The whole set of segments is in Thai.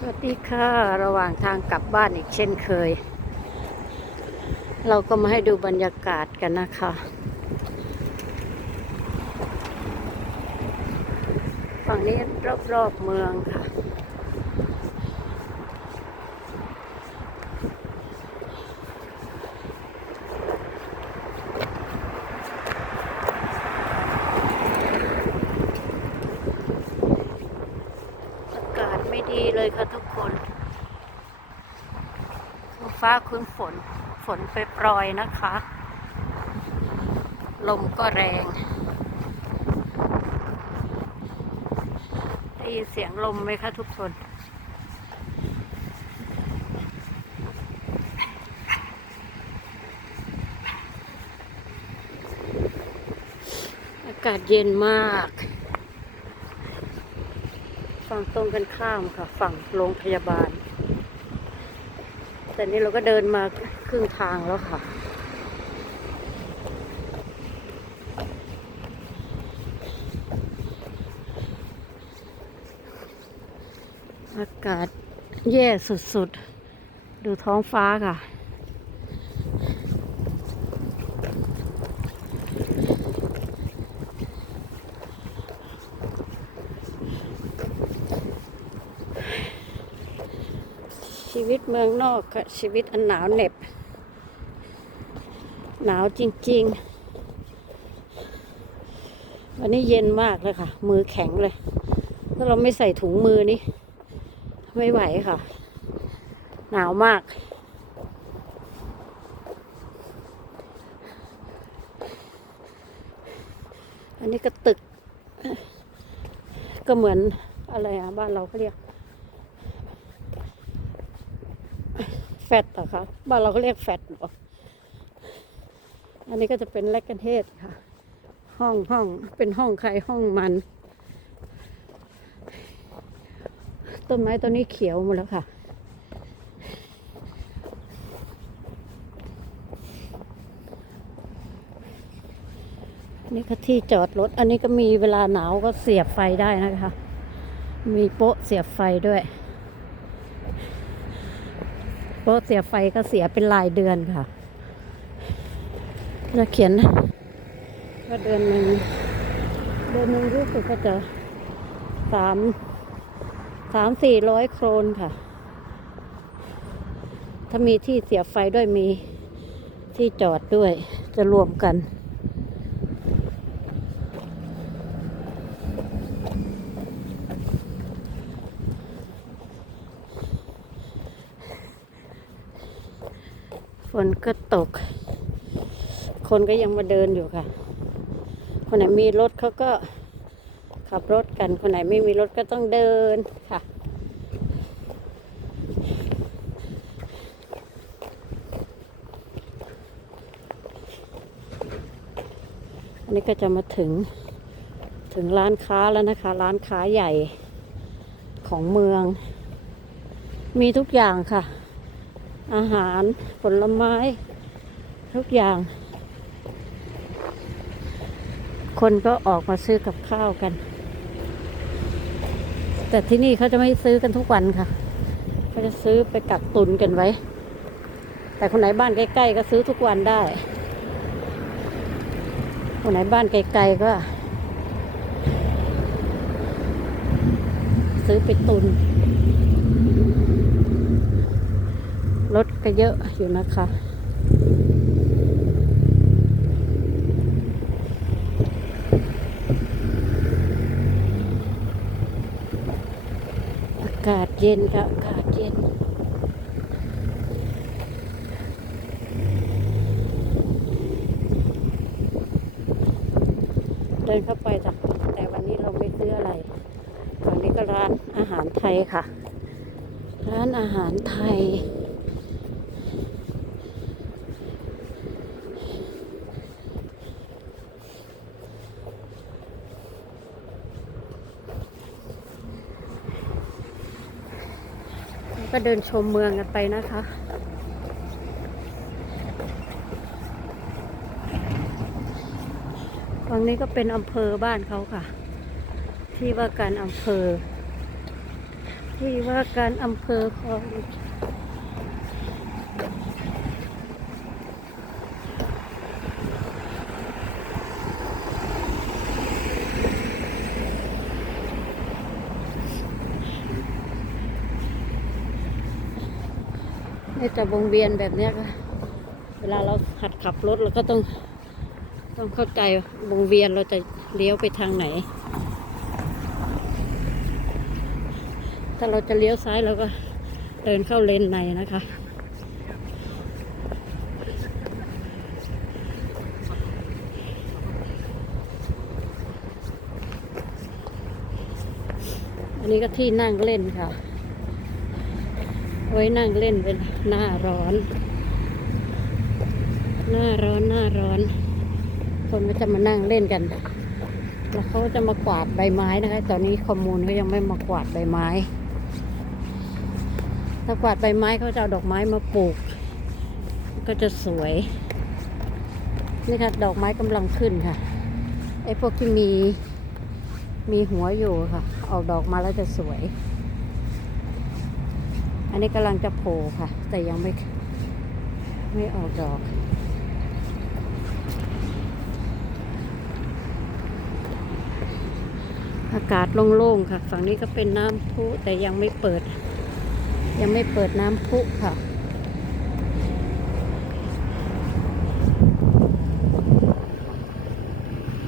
สวัสดีค่ะ ระหว่างทางกลับบ้านอีกเช่นเคย เราก็มาให้ดูบรรยากาศกันนะคะ ฝั่งนี้รอบๆเมืองค่ะ อากาศไม่ดีเลยค่ะทุกคนท้อง ฟ้าครึ้มฝนฝนไปปรอยนะคะ ลมก็แรงได้ยินเสียงลมไหมคะทุกคนอากาศเย็นมากฝั่งตรงกันข้ามค่ะ ฝั่งโรงพยาบาล แต่นี่เราก็เดินมาครึ่งทางแล้วค่ะ อากาศแย่สุดๆ ดูท้องฟ้าค่ะ ชีวิตเมืองนอกค่ะชีวิตอันหนาวเหน็บ หนาวจริง ๆ วันนี้เย็นมากเลยค่ะ มือแข็งเลย ถ้าเราไม่ใส่ถุงมือนี่ ไม่ไหวค่ะ หนาวมากอันนี้ก็ตึก ก็เหมือนอะไรอะ บ้านเราเขาเรียก แฟตเหรอคะบ้านเราก็เรียกแฟตหรออันนี้ก็จะเป็นแลกกันเทศค่ะ ห้องห้องเป็นห้องใครห้องมัน ต้นไม้ต้นนี้เขียวหมดแล้วค่ะนี่ก็ที่จอดรถ อันนี้ก็มีเวลาหนาวก็เสียบไฟได้นะคะ มีโป๊ะเสียบไฟด้วย พราะเสียไฟก็เสียเป็นรายเดือนค่ะ จะเขียนว่าเดือนหนึ่งเดือนหนึ่งรู้สึกก็จะสามสามสี่ร้อยโครนค่ะ ถ้ามีที่เสียไฟด้วยมีที่จอดด้วยจะรวมกัน ฝนก็ตก คนก็ยังมาเดินอยู่ค่ะ คนไหนมีรถเขาก็ขับรถกัน คนไหนไม่มีรถก็ต้องเดินค่ะ อันนี้ก็จะมาถึงถึงร้านค้าแล้วนะคะ ร้านค้าใหญ่ของเมือง มีทุกอย่างค่ะ อาหารผลไม้ ทุกอย่าง คนก็ออกมาซื้อกับข้าวกัน แต่ที่นี่เขาจะไม่ซื้อกันทุกวันค่ะเขาจะซื้อไปกักตุนกันไว้ แต่คนไหนบ้านใกล้ๆก็ซื้อทุกวันได้ คนไหนบ้านไกลๆก็ซื้อไปตุน รถก็เยอะอยู่นะคะอากาศเย็นค่ะอากาศเย็น เดินเข้าไปจ้ะแต่วันนี้เราไม่ซื้ออะไรฝั่งนี้ก็ร้านอาหารไทยค่ะ ร้านอาหารไทย ก็เดินชมเมืองกันไปนะคะ ตรงนี้ก็เป็นอำเภอบ้านเขาค่ะ ที่ว่าการอำเภอ ที่ว่าการอำเภอคอง นี่จะวงเวียนแบบนี้ค่ะเวลาเราหัดขับรถเราก็ต้องต้องเข้าใจวงเวียนเราจะเลี้ยวไปทางไหน ถ้าเราจะเลี้ยวซ้ายเราก็เดินเข้าเลนในนะคะอันนี้ก็ที่นั่งเล่นค่ะ ไว้นั่งเล่นเป็นหน้าร้อน หน้าร้อนหน้าร้อน คนก็จะมานั่งเล่นกัน แล้วเขาจะมากวาดใบไม้นะคะ ตอนนี้คอมมูนเขายังไม่มากวาดใบไม้ถ้ากวาดใบไม้เขาจะเอาดอกไม้มาปลูก ก็จะสวย นี่ค่ะดอกไม้กำลังขึ้นค่ะไอ้พวกที่มีมีหัวอยู่ค่ะ ออกดอกมาแล้วจะสวย อันนี้กำลังจะโผล่ค่ะ แต่ยังไม่ไม่ออกดอก อากาศโล่งๆค่ะ ฝั่งนี้ก็เป็นน้ำพุแต่ยังไม่เปิด ยังไม่เปิดน้ำพุค่ะ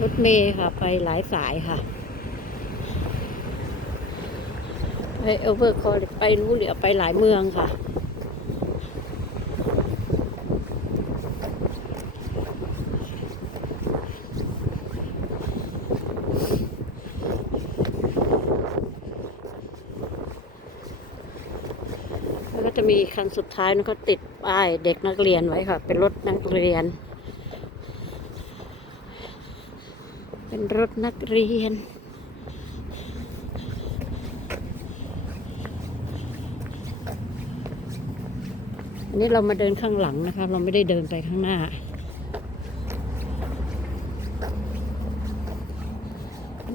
รถเมย์ค่ะ ไปหลายสายค่ะ ไปเอเวอร์คอร์ไปรู้เหลือไปหลายเมืองค่ะ แล้วก็จะมีคันสุดท้ายนะก็ติดป้ายเด็กนักเรียนไว้ค่ะ เป็นรถนักเรียน เป็นรถนักเรียน อันนี้เรามาเดินข้างหลังนะคะ เราไม่ได้เดินไปข้างหน้า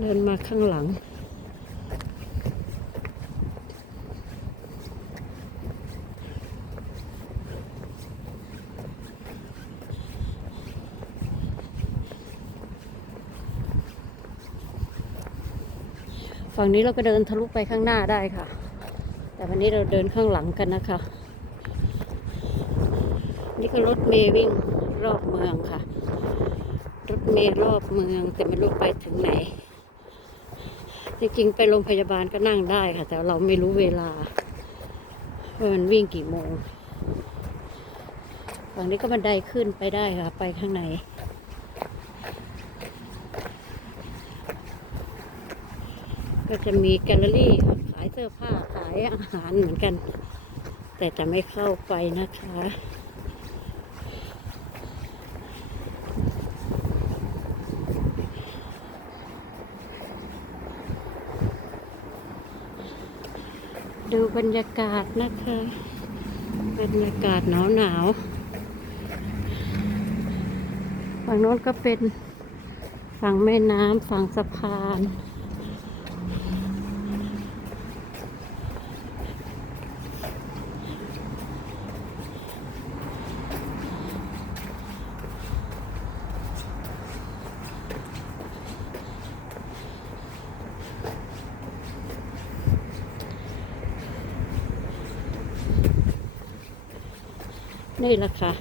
เดินมาข้างหลัง ฝั่งนี้เราก็เดินทะลุไปข้างหน้าได้ค่ะ แต่วันนี้เราเดินข้างหลังกันนะคะ นี่ก็รถเมย์วิ่งรอบเมืองค่ะ รถเมย์รอบเมืองแต่ไม่รู้ไปถึงไหน จริงๆ ไปโรงพยาบาลก็นั่งได้ค่ะ แต่เราไม่รู้เวลาว่ามันวิ่งกี่โมงฝั่งนี้ก็บันไดขึ้นไปได้ค่ะ ไปข้างในก็จะมีแกลเลอรี่ขายเสื้อผ้าขายอาหารเหมือนกัน แต่จะไม่เข้าไปนะคะ ดูบรรยากาศนะคะ บรรยากาศหนาวหนาวฝั่งโน้นก็เป็นฝั่งแม่น้ำฝั่งสะพาน นี่แหละค่ะ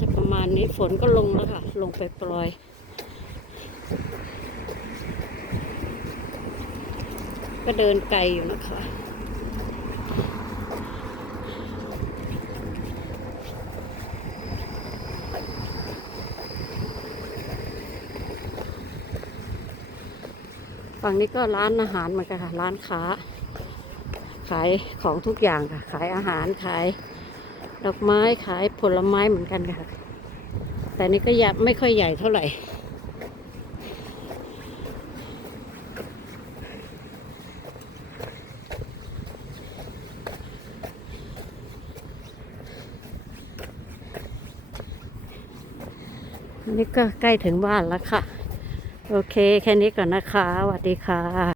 จะประมาณนี้ฝนก็ลงแล้วค่ะ ลงไปปล่อยก็เดินไกลอยู่นะคะ ฝั่งนี้ก็ร้านอาหารเหมือนกันค่ะ ร้านค้า ขายของทุกอย่างค่ะ ขายอาหารขาย ดอกไม้ขายผลไม้เหมือนกันค่ะ แต่นี่ก็ยับไม่ค่อยใหญ่เท่าไหร่นนี้ก็ใกล้ถึงบ้านแล้วค่ะ โอเค แค่นี้ก่อนนะคะสวัสดีค่ะ